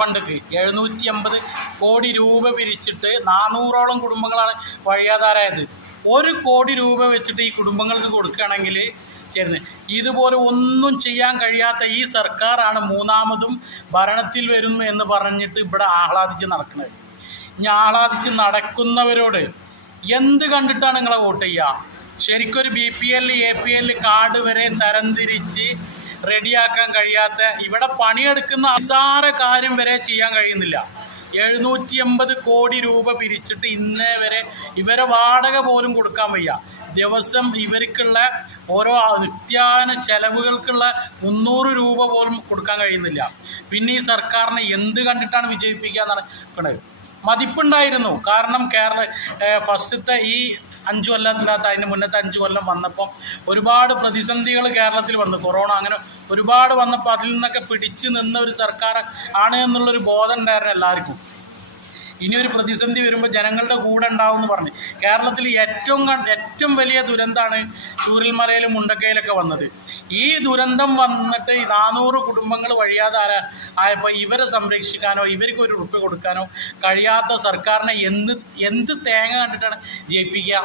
ഫണ്ടിക്ക് എഴുന്നൂറ്റി അമ്പത് കോടി രൂപ പിരിച്ചിട്ട് നാനൂറോളം കുടുംബങ്ങളാണ് വഴിയാധാരായത് ഒരു കോടി രൂപ വെച്ചിട്ട് ഈ കുടുംബങ്ങൾക്ക് കൊടുക്കുകയാണെങ്കിൽ ചേരുന്നത്. ഇതുപോലെ ഒന്നും ചെയ്യാൻ കഴിയാത്ത ഈ സർക്കാരാണ് മൂന്നാമതും ഭരണത്തിൽ വരുന്നു എന്ന് പറഞ്ഞിട്ട് ഇവിടെ ആഹ്ലാദിച്ച് നടക്കുന്നത്. ഇനി ആഹ്ലാദിച്ച് നടക്കുന്നവരോട് എന്ത് കണ്ടിട്ടാണ് നിങ്ങളെ വോട്ട് ചെയ്യുക? ശരിക്കൊരു B P L A P L card വരെ തരംതിരിച്ച് റെഡിയാക്കാൻ കഴിയാത്ത ഇവിടെ പണിയെടുക്കുന്ന നിസാര കാര്യം വരെ ചെയ്യാൻ കഴിയുന്നില്ല. എഴുന്നൂറ്റി എൺപത് കോടി രൂപ പിരിച്ചിട്ട് ഇന്നേ വരെ ഇവരെ വാടക പോലും കൊടുക്കാൻ വയ്യ. ദിവസം ഇവർക്കുള്ള ഓരോ നിത്യാന ചെലവുകൾക്കുള്ള മുന്നൂറ് രൂപ പോലും കൊടുക്കാൻ കഴിയുന്നില്ല. പിന്നെ ഈ സർക്കാരിനെ എന്ത് കണ്ടിട്ടാണ് വിജയിപ്പിക്കുക എന്നാണ് മതിപ്പുണ്ടായിരുന്നു. കാരണം കേരള ഫസ്റ്റത്തെ ഈ അഞ്ചു കൊല്ലത്തിനകത്ത് അതിന് മുന്നത്തെ അഞ്ചു കൊല്ലം വന്നപ്പോൾ ഒരുപാട് പ്രതിസന്ധികൾ കേരളത്തിൽ വന്നു. കൊറോണ അങ്ങനെ ഒരുപാട് വന്നപ്പോൾ അതിൽ നിന്നൊക്കെ പിടിച്ചു നിന്ന ഒരു സർക്കാർ ആണ് എന്നുള്ളൊരു ബോധം ഉണ്ടായിരുന്നു എല്ലാവർക്കും. ഇനി ഒരു പ്രതിസന്ധി വരുമ്പോൾ ജനങ്ങളുടെ കൂടെ ഉണ്ടാവും എന്ന് പറഞ്ഞു. കേരളത്തിൽ ഏറ്റവും ഏറ്റവും വലിയ ദുരന്തമാണ് ചൂരൽമലയിലും മുണ്ടക്കയിലൊക്കെ വന്നത്. ഈ ദുരന്തം വന്നിട്ട് നാനൂറ് കുടുംബങ്ങൾ വഴിയാതെ ആയപ്പോൾ ഇവരെ സംരക്ഷിക്കാനോ ഇവർക്ക് ഒരു ഉറുപ്പ് കൊടുക്കാനോ കഴിയാത്ത സർക്കാരിനെ എന്ത് എന്ത് തേങ്ങ കണ്ടിട്ടാണ് ജയിപ്പിക്കുക?